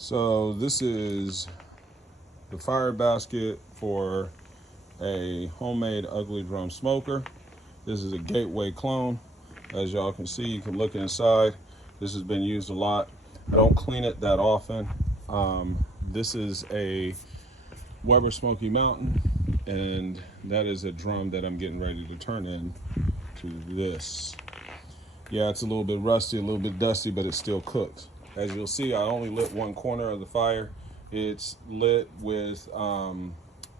So this is the fire basket for a homemade ugly drum smoker. This is a Gateway clone. As y'all can see, you can look inside. This has been used a lot. I don't clean it that often. This is a Weber Smoky Mountain, and that is a drum that I'm getting ready to turn in to this. Yeah, it's a little bit rusty, a little bit dusty, but it still cooks. As you'll see, I only lit one corner of the fire. It's lit with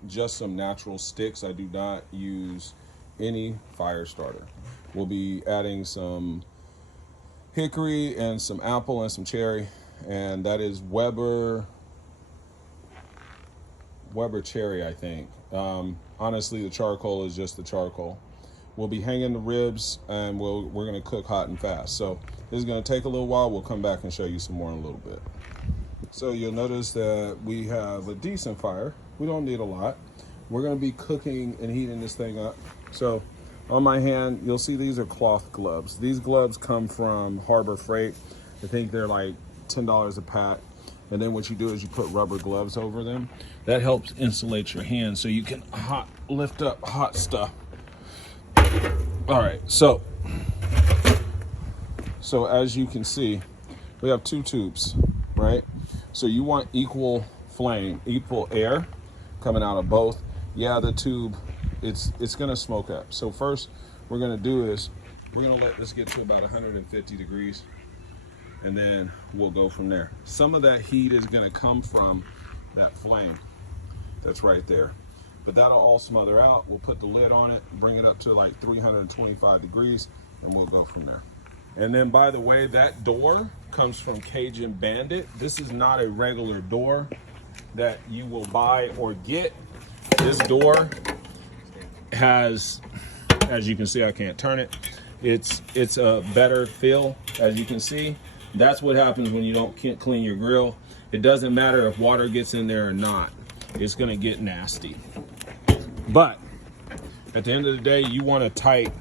just some natural sticks. I do not use any fire starter. We'll be adding some hickory and some apple and some cherry, and that is Weber cherry, I think. Honestly, the charcoal is just the charcoal. We'll be hanging the ribs, and we're gonna cook hot and fast. So this is gonna take a little while. We'll come back and show you some more in a little bit. So you'll notice that we have a decent fire. We don't need a lot. We're gonna be cooking and heating this thing up. So on my hand, you'll see these are cloth gloves. These gloves come from Harbor Freight. I think they're like $10 a pack. And then what you do is you put rubber gloves over them. That helps insulate your hands so you can lift up hot stuff. All right, so as you can see, we have two tubes, right? So you want equal flame, equal air coming out of both. Yeah, the tube, it's gonna smoke up. So first, we're gonna do is, we're gonna let this get to about 150 degrees, and then we'll go from there. Some of that heat is gonna come from that flame that's right there. But that'll all smother out. We'll put the lid on it, bring it up to like 325 degrees, and we'll go from there. And then, by the way, that door comes from Cajun Bandit. This is not a regular door that you will buy or get. This door has, as you can see, I can't turn it. It's a better feel, as you can see. That's what happens when you don't clean your grill. It doesn't matter if water gets in there or not. It's gonna get nasty. But at the end of the day, you want a tight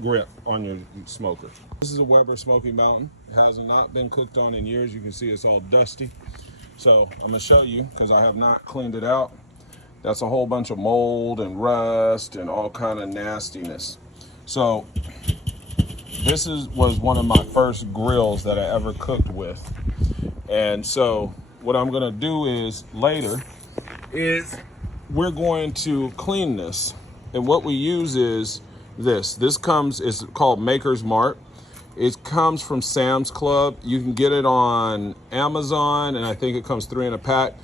grip on your smoker. This is a Weber Smoky Mountain. It has not been cooked on in years. You can see it's all dusty. So I'm gonna show you, because I have not cleaned it out. That's a whole bunch of mold and rust and all kind of nastiness. So this was one of my first grills that I ever cooked with. And so what I'm gonna do is later is we're going to clean this. And what we use is this. This is called Maker's Mark. It comes from Sam's Club. You can get it on Amazon, and I think it comes 3 in a pack.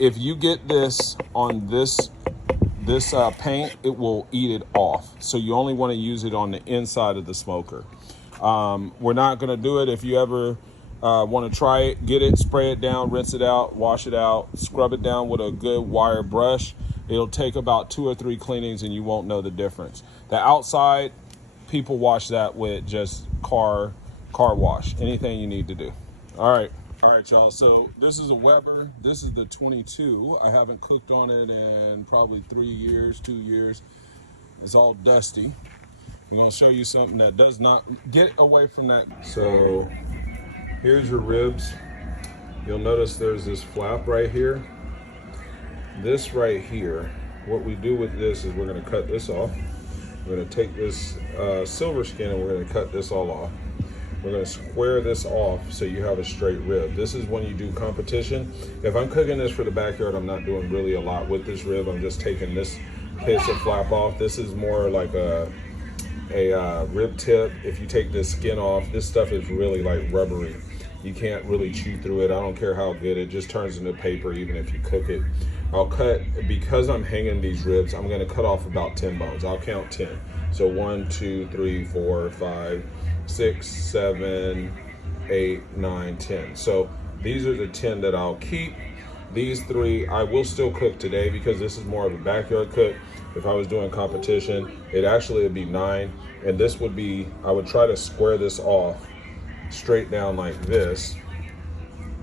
If you get this on this paint, it will eat it off. So you only want to use it on the inside of the smoker. We're not going to do it. If you ever want to try it, get it, spray it down, rinse it out, wash it out, scrub it down with a good wire brush. It'll take about 2 or 3 cleanings and you won't know the difference. The outside, people wash that with just car wash, anything you need to do. All right, y'all. So this is a Weber. This is the 22. I haven't cooked on it in probably 3 years, 2 years. It's all dusty. I'm gonna show you something that does not get away from that. So here's your ribs. You'll notice there's this flap right here. This right here, what we do with this is we're gonna cut this off. We're gonna take this silver skin and we're gonna cut this all off. We're gonna square this off so you have a straight rib. This is when you do competition. If I'm cooking this for the backyard, I'm not doing really a lot with this rib. I'm just taking this piece of flap off. This is more like a rib tip. If you take this skin off, this stuff is really like rubbery. You can't really chew through it. I don't care how good it just turns into paper even if you cook it. I'll cut, because I'm hanging these ribs, I'm gonna cut off about 10 bones. I'll count 10. So 1, 2, 3, 4, 5, 6, 7, 8, 9, 10. So these are the 10 that I'll keep. These 3 I will still cook today because this is more of a backyard cook. If I was doing competition, it actually would be 9. And this would be, I would try to square this off straight down like this.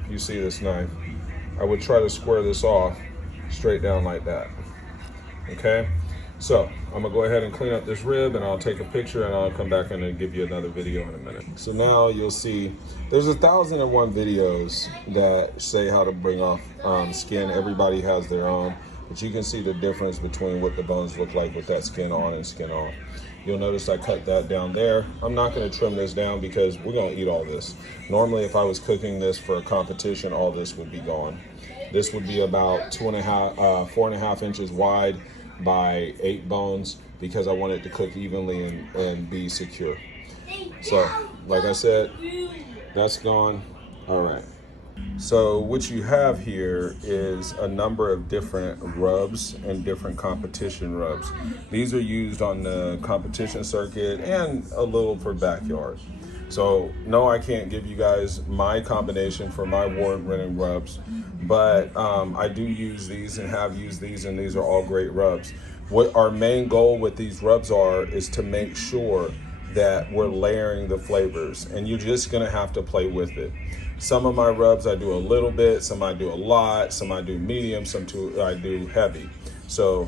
You see this knife? I would try to square this off straight down like that. Okay? So I'm gonna go ahead and clean up this rib, and I'll take a picture, and I'll come back in and give you another video in a minute. So now you'll see there's 1,001 videos that say how to bring off skin. Everybody has their own, but you can see the difference between what the bones look like with that skin on and skin off. You'll notice I cut that down there. I'm not gonna trim this down because we're gonna eat all this. Normally, if I was cooking this for a competition, all this would be gone. This would be about 4.5 inches wide by 8 bones because I want it to cook evenly and be secure. So, like I said, that's gone. All right. So what you have here is a number of different rubs and different competition rubs. These are used on the competition circuit and a little for backyard. So no, I can't give you guys my combination for my award-winning rubs, but I do use these and have used these, and these are all great rubs. What our main goal with these rubs is to make sure that we're layering the flavors, and you're just gonna have to play with it. Some of my rubs I do a little bit, some I do a lot, some I do medium, I do heavy. So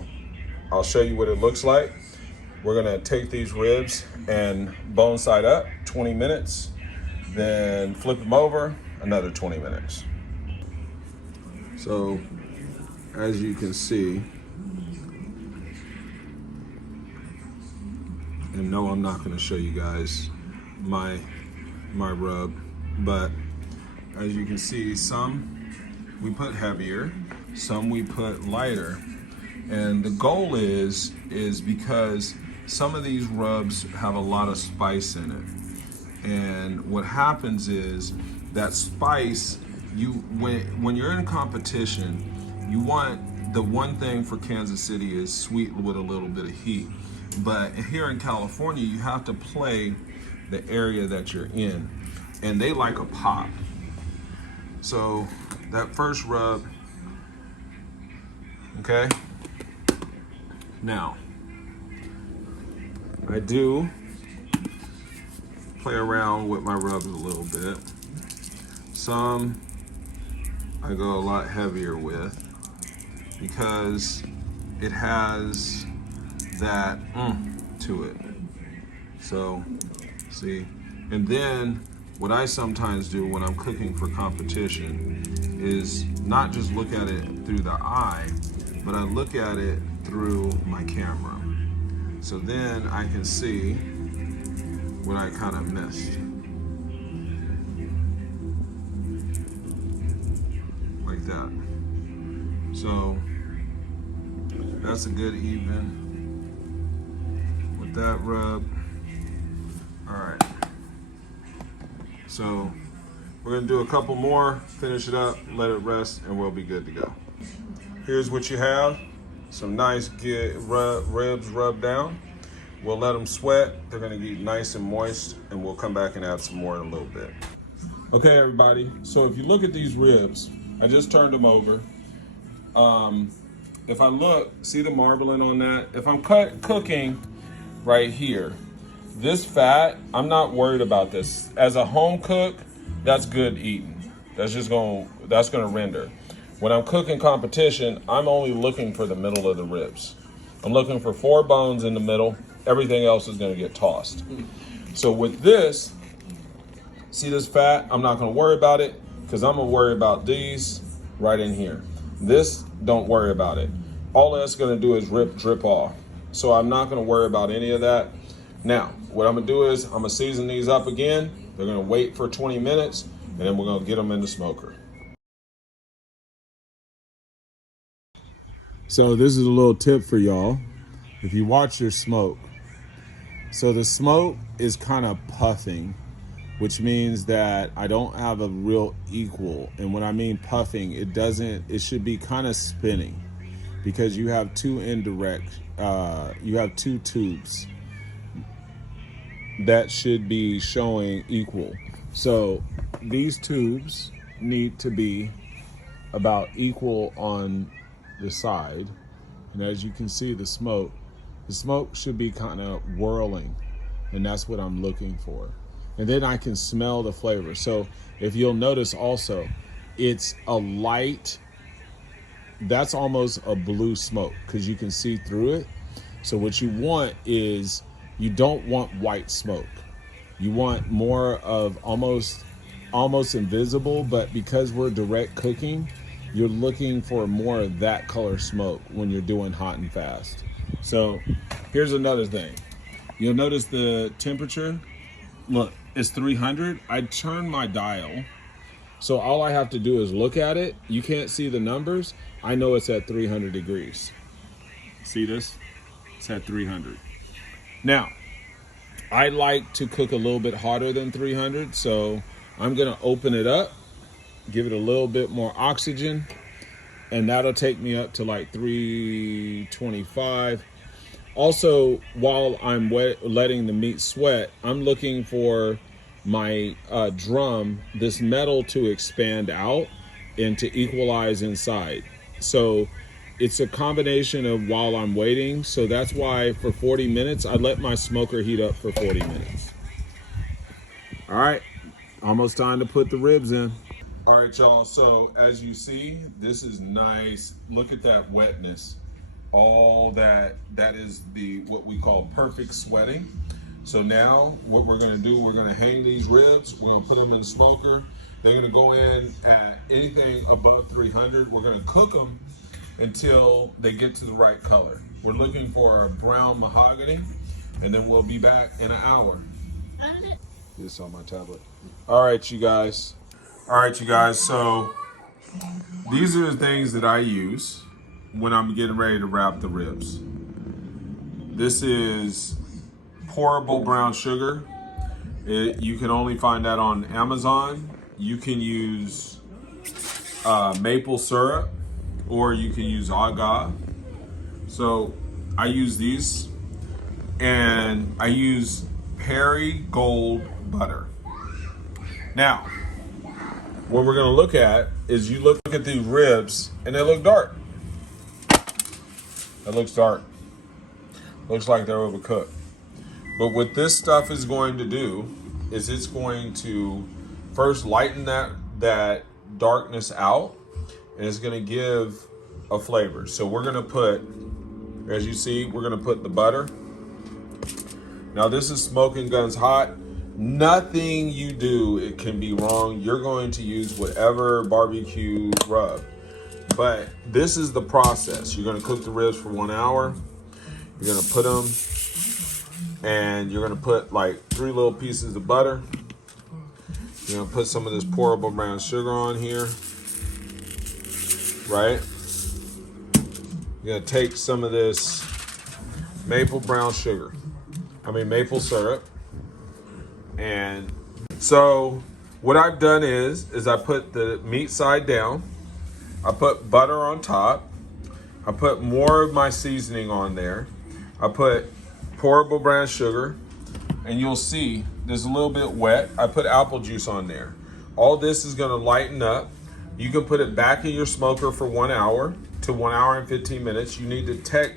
I'll show you what it looks like. We're gonna take these ribs and bone side up, 20 minutes, then flip them over, another 20 minutes. So as you can see, and no, I'm not gonna show you guys my rub, but as you can see, some we put heavier, some we put lighter. And the goal is because some of these rubs have a lot of spice in it. And what happens is that spice, when you're in competition, you want, the one thing for Kansas City is sweet with a little bit of heat. But here in California, you have to play the area that you're in. And they like a pop. So that first rub, okay? Now, I do play around with my rubs a little bit. Some I go a lot heavier with because it has that to it. So, see, and then what I sometimes do when I'm cooking for competition is not just look at it through the eye, but I look at it through my camera. So then I can see what I kind of missed. Like that. So that's a good even with that rub. All right. So we're gonna do a couple more, finish it up, let it rest, and we'll be good to go. Here's what you have. Some nice good ribs rubbed down. We'll let them sweat. They're gonna get nice and moist, and we'll come back and add some more in a little bit. Okay, everybody, so if you look at these ribs, I just turned them over. If I look, see the marbling on that? If I'm cooking right here, this fat, I'm not worried about this. As a home cook, that's good eating. That's gonna render. When I'm cooking competition, I'm only looking for the middle of the ribs. I'm looking for 4 bones in the middle. Everything else is gonna get tossed. So with this, see this fat? I'm not gonna worry about it because I'm gonna worry about these right in here. This, don't worry about it. All that's gonna do is drip off. So I'm not gonna worry about any of that. Now, what I'm gonna do is I'm gonna season these up again. They're gonna wait for 20 minutes and then we're gonna get them in the smoker. So this is a little tip for y'all. If you watch your smoke, so the smoke is kind of puffing, which means that I don't have a real equal. And when I mean puffing, it should be kind of spinning because you have two you have 2 tubes that should be showing equal. So these tubes need to be about equal on the side. And as you can see, the smoke should be kind of whirling, and that's what I'm looking for. And then I can smell the flavor. So if you'll notice also, it's a light, that's almost a blue smoke because you can see through it. So what you want is, you don't want white smoke. You want more of almost invisible, but because we're direct cooking, you're looking for more of that color smoke when you're doing hot and fast. So here's another thing. You'll notice the temperature, look, it's 300. I turn my dial, so all I have to do is look at it. You can't see the numbers. I know it's at 300 degrees. See this? It's at 300. Now, I like to cook a little bit hotter than 300, so I'm gonna open it up, give it a little bit more oxygen, and that'll take me up to like 325. Also, while I'm letting the meat sweat, I'm looking for my drum, this metal, to expand out and to equalize inside. So it's a combination of while I'm waiting. So that's why for 40 minutes, I let my smoker heat up for 40 minutes. All right, almost time to put the ribs in. All right, y'all, so as you see, this is nice. Look at that wetness. All that is what we call perfect sweating. So now what we're gonna do, we're gonna hang these ribs, we're gonna put them in the smoker. They're gonna go in at anything above 300. We're gonna cook them until they get to the right color. We're looking for a brown mahogany, and then we'll be back in an hour. This on my tablet. All right, you guys. So these are the things that I use when I'm getting ready to wrap the ribs. This is pourable brown sugar. You can only find that on Amazon. You can use maple syrup, or you can use agave. So I use these, and I use Perry-Gold butter. Now, what we're gonna look at is, you look at these ribs and they look dark. That looks dark. Looks like they're overcooked. But what this stuff is going to do is, it's going to first lighten that darkness out, and it's gonna give a flavor. So we're gonna put, as you see, we're gonna put the butter. Now this is Smoking Guns Hot. Nothing you do, it can be wrong. You're going to use whatever barbecue rub. But this is the process. You're gonna cook the ribs for 1 hour. You're gonna put them, and you're gonna put like 3 little pieces of butter. You're gonna put some of this pourable brown sugar on here, right? You're gonna take some of this maple syrup. And so what I've done is I put the meat side down. I put butter on top. I put more of my seasoning on there. I put pourable brown sugar, and you'll see there's a little bit wet. I put apple juice on there. All this is gonna lighten up. You can put it back in your smoker for 1 hour to 1 hour and 15 minutes. You need to test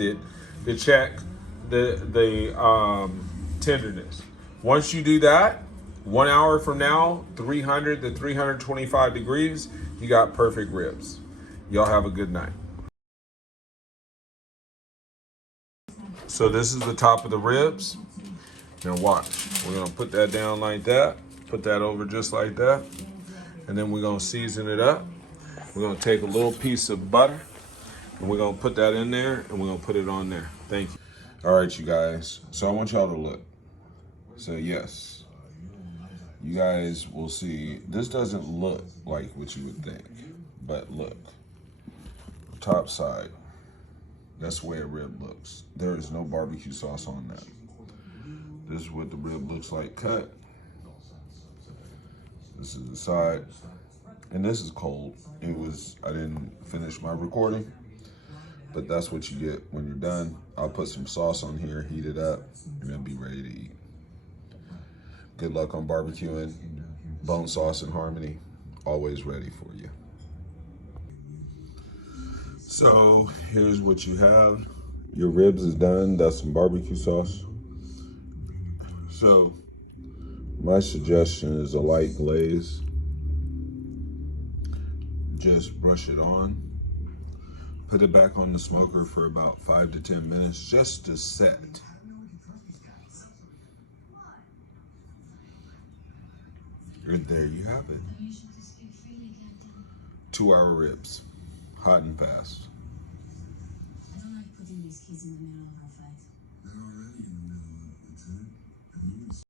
it to check the tenderness. Once you do that, 1 hour from now, 300 to 325 degrees, you got perfect ribs. Y'all have a good night. So this is the top of the ribs. Now watch, we're gonna put that down like that, put that over just like that, and then we're gonna season it up. We're gonna take a little piece of butter, and we're gonna put that in there, and we're gonna put it on there. Thank you. All right, you guys, so I want y'all to look. So yes, you guys will see, this doesn't look like what you would think, but look, top side, that's the way a rib looks. There is no barbecue sauce on that. This is what the rib looks like cut. This is the side, and this is cold. I didn't finish my recording, but that's what you get when you're done. I'll put some sauce on here, heat it up, and then be ready to eat. Good luck on barbecuing. Bone Sauce and Harmony, always ready for you. So here's what you have. Your ribs is done. That's some barbecue sauce. So my suggestion is a light glaze. Just brush it on. Put it back on the smoker for about 5 to 10 minutes just to set. And there you have it. 2-hour ribs, hot and fast. I don't like putting these kids in the middle of our fight. They're already in the middle of it, Lieutenant.